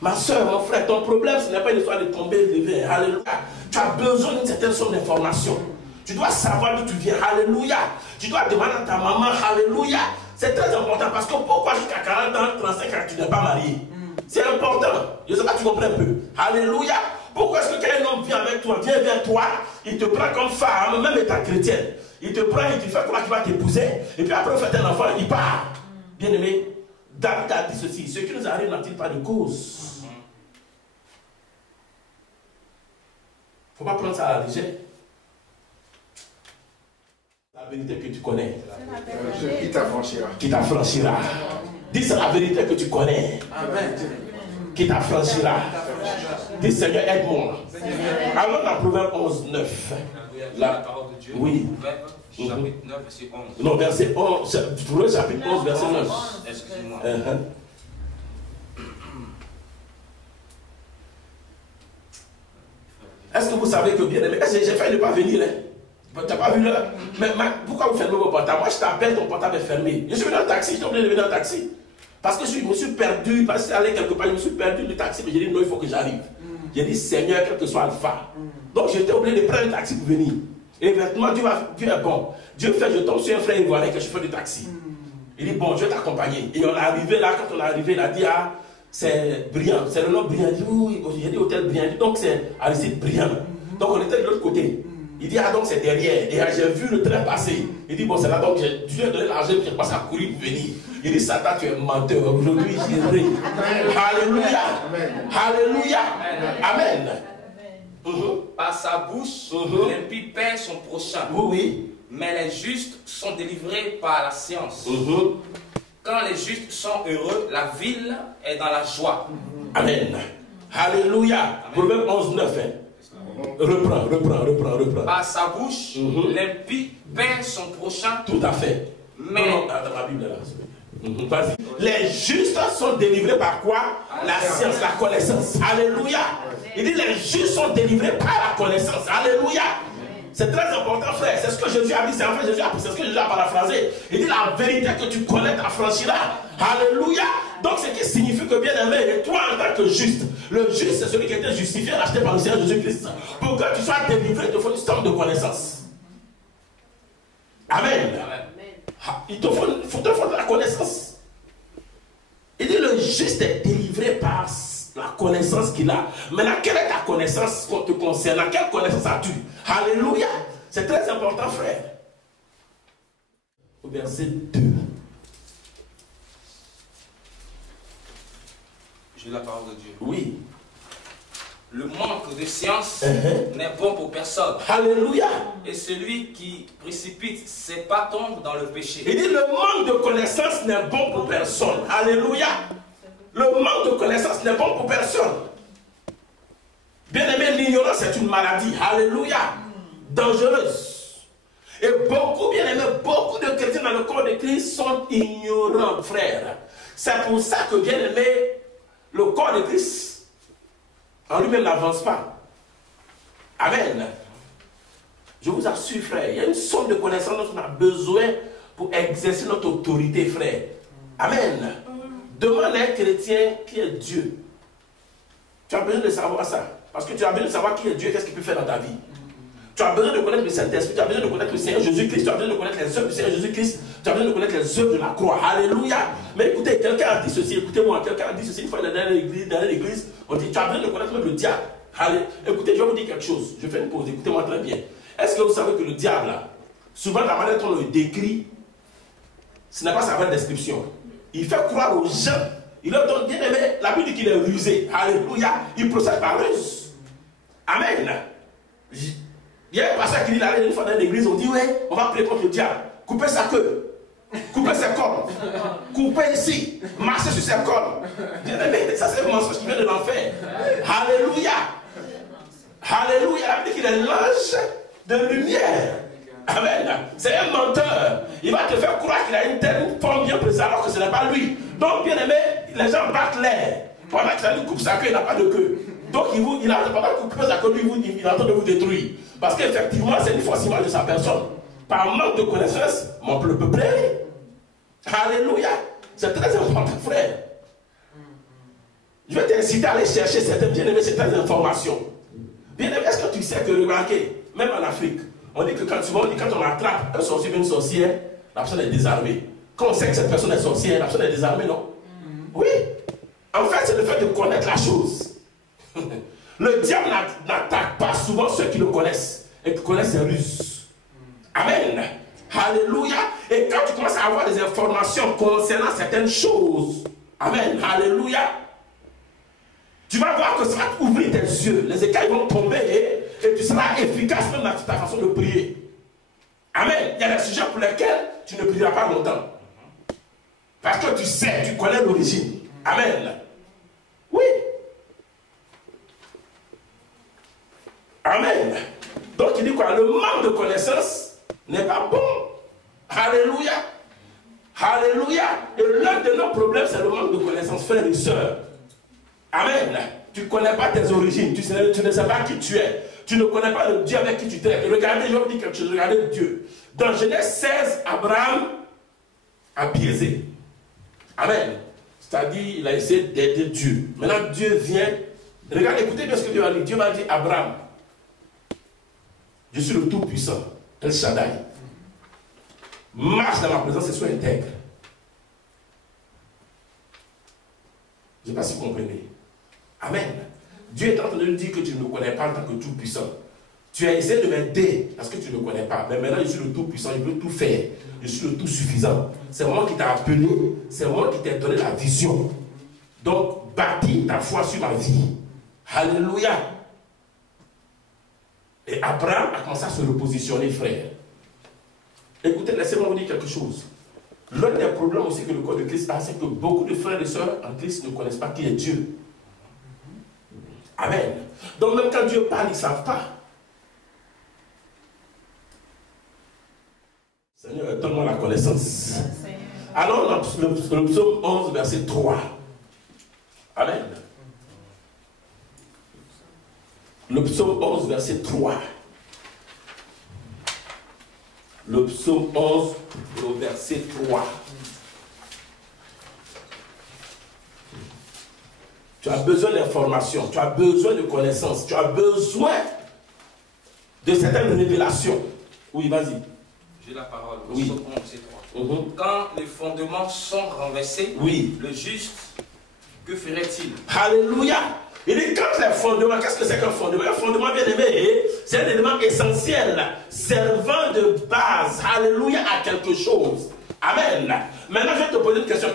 Ma soeur, mon frère, ton problème, ce n'est pas une histoire de tomber, de lever. Alléluia. Tu as besoin d'une certaine somme d'informations. Tu dois savoir d'où tu viens. Alléluia. Tu dois demander à ta maman. Alléluia. C'est très important parce que pourquoi jusqu'à 40 ans, 35 ans, tu n'es pas marié? C'est important. Je ne sais pas si tu comprends un peu. Alléluia. Pourquoi est-ce que quand un homme vient avec toi, vient vers toi, il te prend comme femme, même étant chrétienne. Il te prend, il te fait comment tu vas t'épouser. Et puis après, il fait un enfant, il part. Bien aimé, David a dit ceci. Ce qui nous arrive n'a-t-il pas de cause? Il ne faut pas prendre ça à la légère. La vérité que tu connais. Qui t'affranchira. Qui t'affranchira. Dis c'est la vérité que tu connais. Amen. Qui t'affranchira. Dis Seigneur, aide-moi. Allons dans Proverbe 11, 9. La parole de Dieu. Oui. Chapitre 9, verset 11. Non, verset 11. Proverbe chapitre 11, verset 9. Excusez-moi. Est-ce que vous savez que bien aimé, j'ai failli ne pas venir là? Tu n'as pas vu là? Mais pourquoi vous fermez vos portables? Moi je t'appelle, ton portable est fermé. Je suis venu en taxi, je suis obligé de venir en taxi. Parce que je me suis perdu, parce que j'allais quelque part, je me suis perdu du taxi, mais j'ai dit non, il faut que j'arrive. J'ai dit Seigneur, quel que soit Alpha. Donc j'étais obligé de prendre un taxi pour venir. Et effectivement, Dieu est bon. Dieu fait, je tombe sur un frère ivoirien que je fais du taxi. Il dit bon, je vais t'accompagner. Et on est arrivé là, quand on est arrivé, il a dit ah, c'est brillant, c'est le nom brillant. Il dit oui, j'ai dit hôtel brillant. Donc c'est Aristide brillant. Donc on était de l'autre côté. Il dit ah donc c'est derrière. Et j'ai vu le train passer. Il dit bon c'est là donc je lui ai donné l'argent, j'ai passé à courir pour venir. Il dit Satan tu es menteur. Aujourd'hui j'ai ri. Alléluia. Alléluia. Amen. Par sa bouche, l'impie perd son prochain. Oui. Mais les justes sont délivrés par la science. Quand les justes sont heureux, la ville est dans la joie. Amen. Alléluia. Proverbe 11, 9. Reprends. Par sa bouche, l'impie perd son prochain. Tout à fait. Mais non, dans la Bible là. Vas-y. Les justes sont délivrés par quoi? La science, la connaissance. Alléluia. Il dit les justes sont délivrés par la connaissance. Alléluia. C'est très important, frère. C'est ce que Jésus a dit. C'est en fait c'est ce que Jésus a paraphrasé. Il dit la vérité que tu connais t'affranchira. Alléluia. Donc ce qui signifie que bien aimé, et toi en tant que juste, le juste c'est celui qui a été justifié, racheté par le Seigneur Jésus-Christ. Pour que tu sois délivré, il te faut une somme de connaissance. Amen. Il te faut de la connaissance. Il dit le juste est délivré par la connaissance qu'il a. Maintenant, quelle est ta connaissance te concernant? Quelle connaissance as-tu? Alléluia. C'est très important, frère. Au verset 2. j'ai la parole de Dieu. Oui. Le manque de science n'est bon pour personne. Alléluia. Et celui qui précipite ses pas tombe dans le péché. Il dit le manque de connaissance n'est bon pour personne. Alléluia. Le manque de connaissance n'est bon pour personne. Bien aimé, l'ignorance est une maladie. Alléluia. Dangereuse. Et beaucoup, bien aimé, beaucoup de chrétiens dans le corps de Christ sont ignorants, frère. C'est pour ça que, bien aimé, le corps de Christ en lui-même n'avance pas. Amen. Je vous assure, frère, il y a une somme de connaissances dont on a besoin pour exercer notre autorité, frère. Amen. Demande à un chrétien qui est Dieu. Tu as besoin de savoir ça. Parce que tu as besoin de savoir qui est Dieu et qu'est-ce qu'il peut faire dans ta vie. Tu as besoin de connaître le Saint-Esprit, tu as besoin de connaître le Seigneur Jésus-Christ, tu as besoin de connaître les œuvres du Seigneur Jésus-Christ, tu as besoin de connaître les œuvres de la croix. Alléluia. Mais écoutez, quelqu'un a dit ceci, écoutez-moi, quelqu'un a dit ceci une fois dans l'église, on dit, tu as besoin de connaître même le diable. Allez, écoutez, je vais vous dire quelque chose, je fais une pause, écoutez-moi très bien. Est-ce que vous savez que le diable, là, souvent la manière dont on le décrit, ce n'est pas sa vraie description. Il fait croire aux gens, il leur donne bien aimé, la Bible dit qu'il est rusé. Alléluia. Il procède par ruse. Amen. Il y a un pasteur qui dit là, une fois dans l'église, on dit, ouais, on va prier contre le diable. Coupez sa queue, coupez ses cornes, coupez ici, marchez sur ses cornes. Bien aimé, ça c'est un mensonge qui vient de l'enfer. Alléluia. Alléluia. La Bible dit qu'il est l'ange de lumière. Amen. C'est un menteur. Il va te faire croire qu'il a une telle forme bien précise alors que ce n'est pas lui. Donc, bien aimé, les gens battent l'air. Pendant qu'il lui coupe sa queue, il n'a pas de queue. Donc, il a pendant qu'il coupe sa queue, il est en train de vous détruire. Parce qu'effectivement, c'est une fausse image de sa personne. Par manque de connaissance, mon peuple plaît. Alléluia. C'est très important, frère. Je vais t'inciter à aller chercher certaines informations. Bien-aimé, est-ce que tu sais que, remarquez, même en Afrique, on dit que quand on attrape un sorcier ou une sorcière, la personne est désarmée. Quand on sait que cette personne est sorcière, la personne est désarmée, non? Oui. En fait, c'est le fait de connaître la chose. Le diable n'attaque pas souvent ceux qui le connaissent et qui connaissent ses ruses. Amen. Alléluia. Et quand tu commences à avoir des informations concernant certaines choses, amen, alléluia, tu vas voir que ça va t'ouvrir tes yeux. Les écailles vont tomber et tu seras efficace même dans ta façon de prier. Amen. Il y a des sujets pour lesquels tu ne prieras pas longtemps. Parce que tu sais, tu connais l'origine. Amen. Oui. Amen. Donc il dit quoi? Le manque de connaissance n'est pas bon. Alléluia. Alléluia. Et l'un de nos problèmes, c'est le manque de connaissance, frères et sœurs. Amen. Tu ne connais pas tes origines. Tu ne sais pas qui tu es. Tu ne connais pas le Dieu avec qui tu traites. Regardez, je vous dis quelque chose. Regardez Dieu. Dans Genèse 16, Abraham a biaisé. Amen. C'est-à-dire, il a essayé d'aider Dieu. Maintenant, Dieu vient. Regardez, écoutez bien ce que Dieu a dit. Dieu m'a dit, Abraham, je suis le Tout-Puissant, El Shaddai. Marche dans ma présence et sois intègre. Je ne sais pas si vous comprenez. Amen. Dieu est en train de nous dire que tu ne me connais pas en tant que Tout-Puissant. Tu as essayé de m'aider parce que tu ne me connais pas. Mais maintenant, je suis le Tout-Puissant, je peux tout faire. Je suis le Tout-Suffisant. C'est moi qui t'ai appelé, c'est moi qui t'ai donné la vision. Donc, bâtis ta foi sur ma vie. Alléluia. Et Abraham a commencé à se repositionner, frère. Écoutez, laissez-moi vous dire quelque chose. L'un des problèmes aussi que le corps de Christ a, c'est que beaucoup de frères et sœurs en Christ ne connaissent pas qui est Dieu. Amen. Donc même quand Dieu parle, ils ne savent pas. Seigneur, donne-moi la connaissance. Alors, le psaume 11, verset 3. Amen. Le psaume 11, verset 3. Le psaume 11, le verset 3. Tu as besoin d'informations, tu as besoin de connaissances, tu as besoin de certaines révélations. Oui, vas-y. J'ai la parole. Oui. Psaume 11, verset 3. Quand les fondements sont renversés, oui, le juste, que ferait-il? Alléluia. Il dit quand les fondements, qu'est-ce que c'est qu'un fondement? Un fondement, bien aimé, c'est un élément essentiel, servant de base, alléluia, à quelque chose. Amen. Maintenant, je vais te poser une question.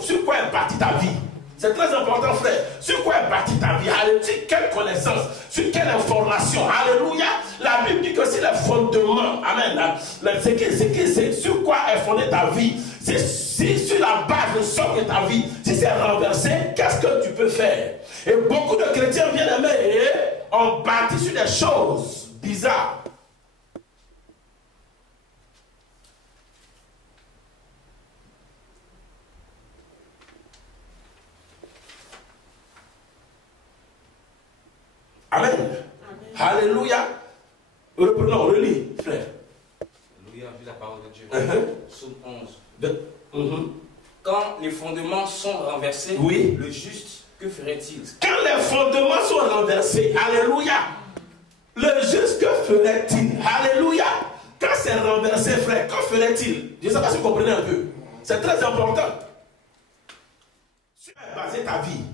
Sur quoi est bâtie ta vie? C'est très important, frère. Sur quoi est bâtie ta vie? Alléluia. Quelle connaissance? Sur quelle information? Alléluia. La Bible dit que c'est le fondement. Amen. C'est sur quoi est fondée ta vie? C'est sur la base, le socle de ta vie. Si c'est renversé, qu'est-ce que tu peux faire? Et beaucoup de chrétiens bien-aimés ont bâti sur des choses bizarres. Amen. Alléluia. Reprenons, relis, frère. Alléluia, vu la parole de Dieu. Psaume 11. Quand les fondements sont renversés, oui, le juste, que ferait-il? Quand les fondements sont renversés, alléluia, le juste, que ferait-il? Alléluia. Quand c'est renversé, frère, que ferait-il? Je ne sais pas si vous comprenez un peu. C'est très important. Tu as basé ta vie.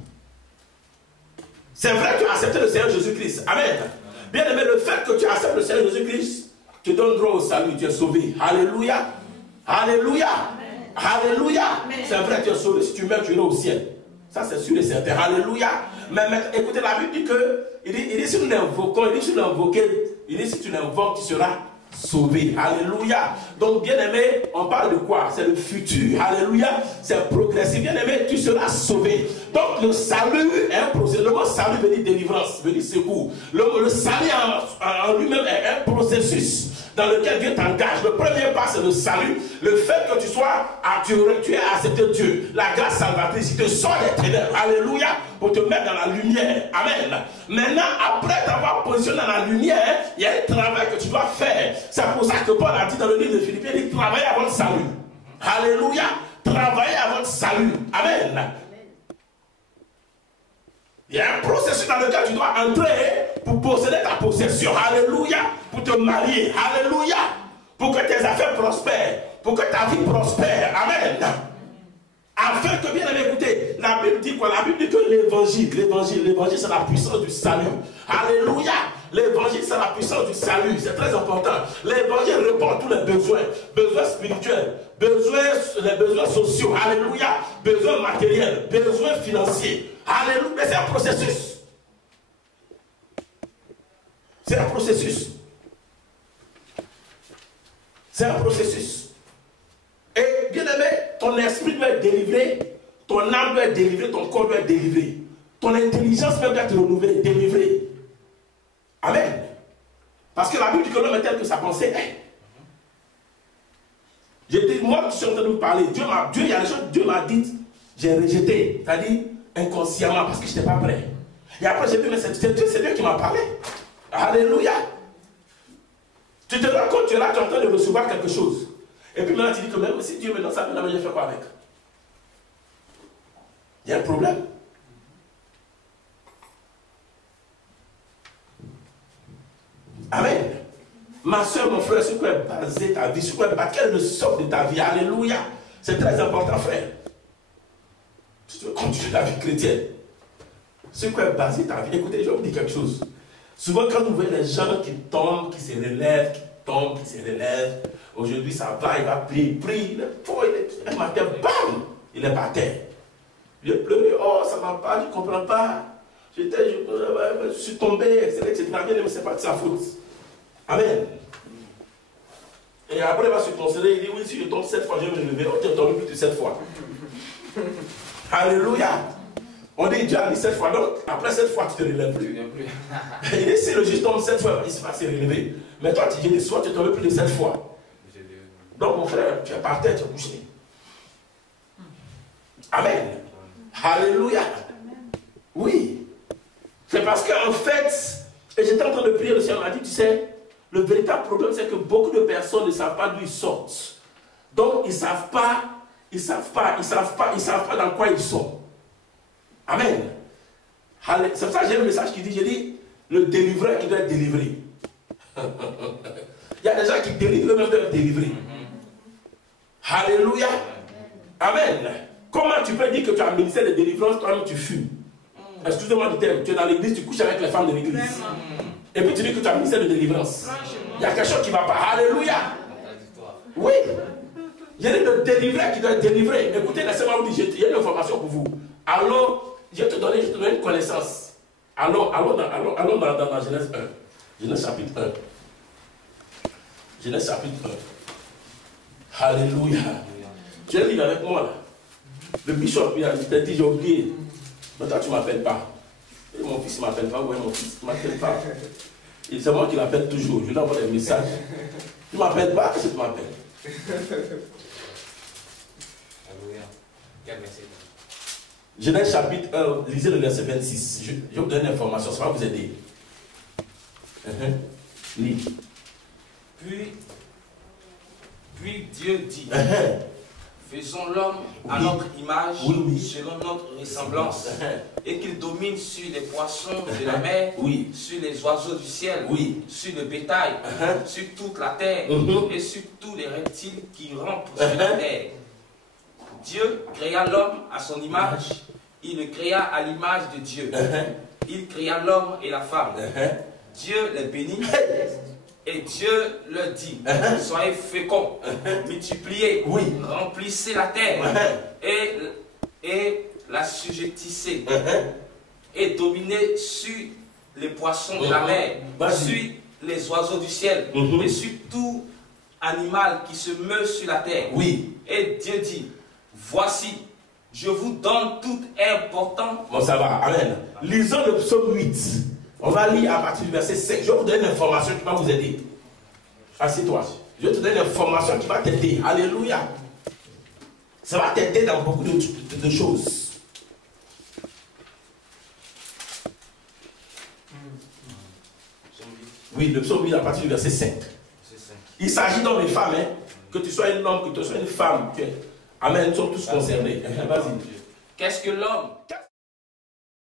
C'est vrai que tu as accepté le Seigneur Jésus-Christ. Amen. Bien aimé, le fait que tu acceptes le Seigneur Jésus-Christ te donne droit au salut. Tu es sauvé. Alléluia. Alléluia. Alléluia. C'est vrai, tu es sauvé. Si tu meurs, tu iras au ciel. Ça, c'est sûr et certain. Alléluia. Mais écoutez, la Bible dit que, il dit si nous l'invoquons, il dit si tu l'invoques, tu seras sauvé. Alléluia. Donc, bien aimé, on parle de quoi? C'est le futur. Alléluia. C'est progressif. Bien aimé, tu seras sauvé. Donc, le salut est un processus. Le mot salut veut dire délivrance, veut dire secours. Le salut en lui-même est un processus dans lequel Dieu t'engage. Le premier pas, c'est le salut. Le fait que tu aies accepté Dieu, la grâce salvatrice, il te sort des ténèbres. Alléluia. Pour te mettre dans la lumière. Amen. Maintenant, après t'avoir positionné dans la lumière, il y a un travail que tu dois faire. C'est pour ça que Paul a dit dans le livre de Philippiens, il dit travaillez à votre salut. Alléluia. Travaillez à votre salut. Amen. Il y a un processus dans lequel tu dois entrer pour posséder ta possession. Alléluia. Pour te marier. Alléluia. Pour que tes affaires prospèrent. Pour que ta vie prospère. Amen. Afin que, bien aimé, écoutez, la Bible dit quoi? La Bible dit que l'évangile, c'est la puissance du salut. Alléluia. L'évangile, c'est la puissance du salut. C'est très important. L'évangile répond à tous les besoins. Besoins spirituels, les besoins sociaux. Alléluia. Besoins matériels, besoins financiers. Alléluia. Mais c'est un processus. C'est un processus. C'est un processus. Et bien aimé, ton esprit doit être délivré, ton âme doit être délivrée, ton corps doit être délivré. Ton intelligence même doit être renouvelée, délivrée. Amen. Parce que la Bible dit que l'homme est tel que sa pensée est. Moi, je suis en train de vous parler. Dieu, il y a des choses que Dieu m'a dit, j'ai rejeté. C'est-à-dire inconsciemment, parce que je n'étais pas prêt. Et après, j'ai vu, mais c'est Dieu qui m'a parlé. Alléluia. Tu te rends compte, tu es là, tu es en train de recevoir quelque chose. Et puis maintenant, tu dis que même si Dieu me donne ça, je vais faire quoi avec? Il y a un problème. Amen. Ma soeur, mon frère, sur quoi est basée ta vie, sur quoi est basée, quel est le socle de ta vie? Alléluia. C'est très important, frère. Si tu veux continuer ta vie chrétienne, sur quoi est basée ta vie? Écoutez, je vais vous dire quelque chose. Souvent, quand nous voyons les gens qui tombent, qui se relèvent, qui tombent, qui se relèvent, aujourd'hui ça va, il va prier, il est fort, il est matin, bam, il est par terre. Il a pleuré, oh, ça ne va pas, je ne comprends pas. Je suis tombé, etc. Mais ce n'est pas de sa faute. Amen. Et après, il va se considérer, il dit, oui, si je tombe 7 fois, je vais me lever. Oh, tu es tombé plus de 7 fois. Alléluia. On dit, Dieu a dit 7 fois, donc après 7 fois, tu ne te relèves plus. Il dit, si le juste tombe 7 fois, il va se relever. Mais toi, tu dis, soit tu es tombé plus de 7 fois. Donc, mon frère, tu es par terre, tu es couché. Amen. Alléluia. Oui. C'est parce qu'en fait, et j'étais en train de prier, le Seigneur m'a dit, tu sais, le véritable problème, c'est que beaucoup de personnes ne savent pas d'où ils sortent. Donc, ils ne savent pas dans quoi ils sont. Amen. C'est pour ça que j'ai un message qui dit, j'ai dit, le délivreur qui doit être délivré. Il y a des gens qui délivrent, même doivent être délivrés. Alléluia. Amen. Comment tu peux dire que tu as un ministère de délivrance, toi-même tu fumes? Excusez-moi du terme, tu es dans l'église, tu couches avec les femmes de l'église. Et puis tu dis que tu as un ministère de délivrance. Il y a quelque chose qui ne va pas. Alléluia. Oui. Il y a le délivreur qui doit être délivré. Écoutez, laissez-moi vous dire, il y a une information pour vous. Allons, je vais te donner une connaissance. Allons dans Genèse 1. Genèse chapitre 1. Genèse chapitre 1. Alléluia. Tu es libre avec moi là. Le bishop, il t'a dit, j'ai oublié. Mais toi, tu ne m'appelles pas. Et mon fils ne m'appelle pas. Ouais, mon fils ne m'appelle pas. Et c'est moi qui l'appelle toujours. Je lui envoie des messages. Tu ne m'appelles pas, qu'est-ce que tu m'appelles? Genèse chapitre 1, lisez le verset 26. Je vais vous donner une information, ça va vous aider. Lis. Puis Dieu dit, faisons l'homme à notre image, selon notre ressemblance, et qu'il domine sur les poissons de la mer, sur les oiseaux du ciel, sur le bétail, sur toute la terre, et sur tous les reptiles qui rampent sur la terre. Dieu créa l'homme à son image, il le créa à l'image de Dieu. Il créa l'homme et la femme. Dieu les bénit. Et Dieu leur dit, soyez féconds, multipliez, remplissez la terre et la sujettissez et dominez sur les poissons de la mer, sur les oiseaux du ciel et sur tout animal qui se meut sur la terre. Et Dieu dit, voici, je vous donne toute importance. Bon, ça va, amen. Lisons le psaume 8. On va lire à partir du verset 5. Je vais vous donner une information qui va vous aider. Assieds-toi. Je vais te donner une information qui va t'aider. Alléluia. Ça va t'aider dans beaucoup de choses. Oui, le psaume 8 à partir du verset 5. Il s'agit donc des femmes, hein, que tu sois un homme, que tu sois une femme. Amen, nous sommes tous concernés. Vas-y. Qu'est-ce que l'homme